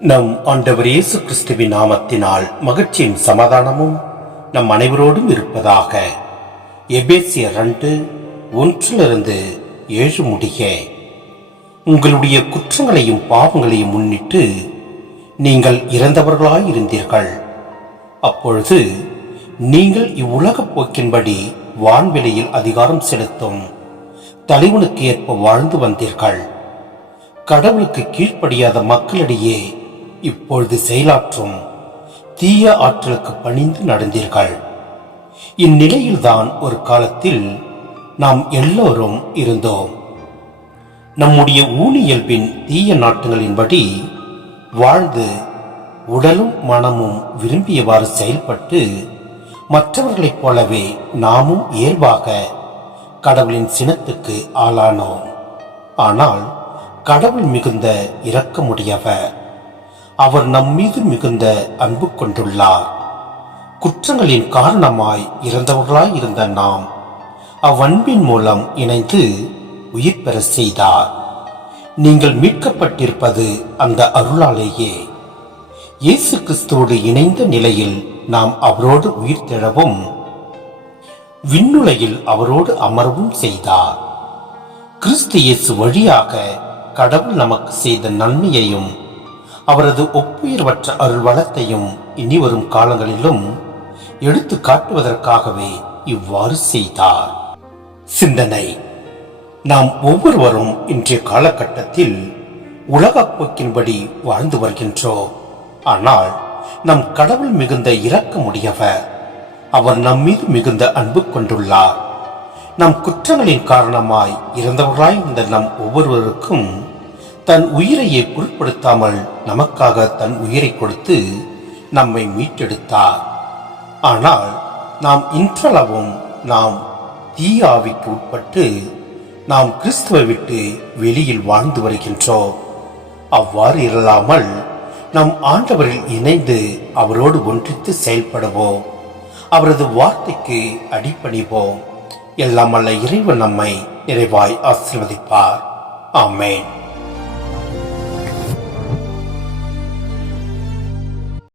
நம் ஆண்டவர் இயேசு கிறிஸ்துவின் நாமத்தினால் மகிழ்ச்சியின் சமாதானமும் நம் அனைவரோடும் இருப்பதாக. எபேசியர் 2:1-7 முடிய. உங்களுடைய குற்றங்களையும் பாவங்களையும் முன்னிட்டு நீங்கள் இறந்தவர்களாயிருந்தீர்கள். அப்பொழுது நீங்கள் இவ்வுலகப் போக்கின்படி வான்வெளியில் அதிகாரம் செலுத்தும் தலைவனுக்கு ஏற்ப வாழ்ந்து வந்தீர்கள். கடவுளுக்கு கீழ்ப்படியாத மக்களிடையே இப்பொழுது செயலாற்றும் தீய ஆற்றலுக்கு பணிந்து நடந்தீர்கள். இந்நிலையில்தான் ஒரு காலத்தில் நாம் எல்லோரும் இருந்தோம். நம்முடைய ஊனியல்பின் தீய நாட்டங்களின்படி வாழ்ந்து உடலும் மனமும் விரும்பியவாறு செயல்பட்டு மற்றவர்களைப் போலவே நாமும் இயல்பாக கடவுளின் சினத்துக்கு ஆளானோம். ஆனால் கடவுள் மிகுந்த இரக்கமுடையவர். அவர் நம்மீது மிகுந்த அன்பு கொண்டுள்ளார். குற்றங்களின் காரணமாய் இறந்தவர்களாய் இருந்த நாம் அவ்வன்பின் மூலம் இணைந்து உயிர் பெற செய்தார். நீங்கள் மீட்கப்பட்டிருப்பது அந்த அருளாலேயே. இயேசு கிறிஸ்துவோடு இணைந்த நிலையில் நாம் அவரோடு உயிர் தெழவும் விண்ணுலகில் அவரோடு அமரவும் செய்தார். கிறிஸ்து இயேசு வழியாக கடவுள் நமக்கு செய்த நன்மையையும் அவரது ஒப்புயர்வற்ற அருள் வளத்தையும் இனி வரும் காலங்களிலும் எடுத்து காட்டுவதற்காகவே இவ்வாறு செய்தார். சிந்தனை: நாம் ஒவ்வொருவரும் இன்றைய காலகட்டத்தில் உலகப் போக்கின்படி வாழ்ந்து வருகின்றோம். ஆனால் நம் கடவுள் மிகுந்த இரக்கமுடையவர். அவர் நம்மீது மிகுந்த அன்பு கொண்டுள்ளார். நம் குற்றங்களின் காரணமாய் இறந்தவர்களாய் இருந்த நம் ஒவ்வொருவருக்கும் தன் உயிரையே பொருட்படுத்தாமல் நமக்காக தன் உயிரை கொடுத்து நம்மை மீட்டெடுத்தார். ஆனால் நாம் இன்றளவும் நாம் தீய ஆவிக்கு உட்பட்டு நாம் கிறிஸ்துவை விட்டு வெளியில் வாழ்ந்து வருகின்றோம். அவ்வாறு இல்லாமல் நம் ஆண்டவரில் இணைந்து அவரோடு ஒன்றித்து செயல்படுவோம். அவரது வார்த்தைக்கு அடிபணிவோம். எல்லாம் அல்ல இறைவன் நம்மை நிறைவாய் ஆசீர்வதிப்பார். ஆமென்.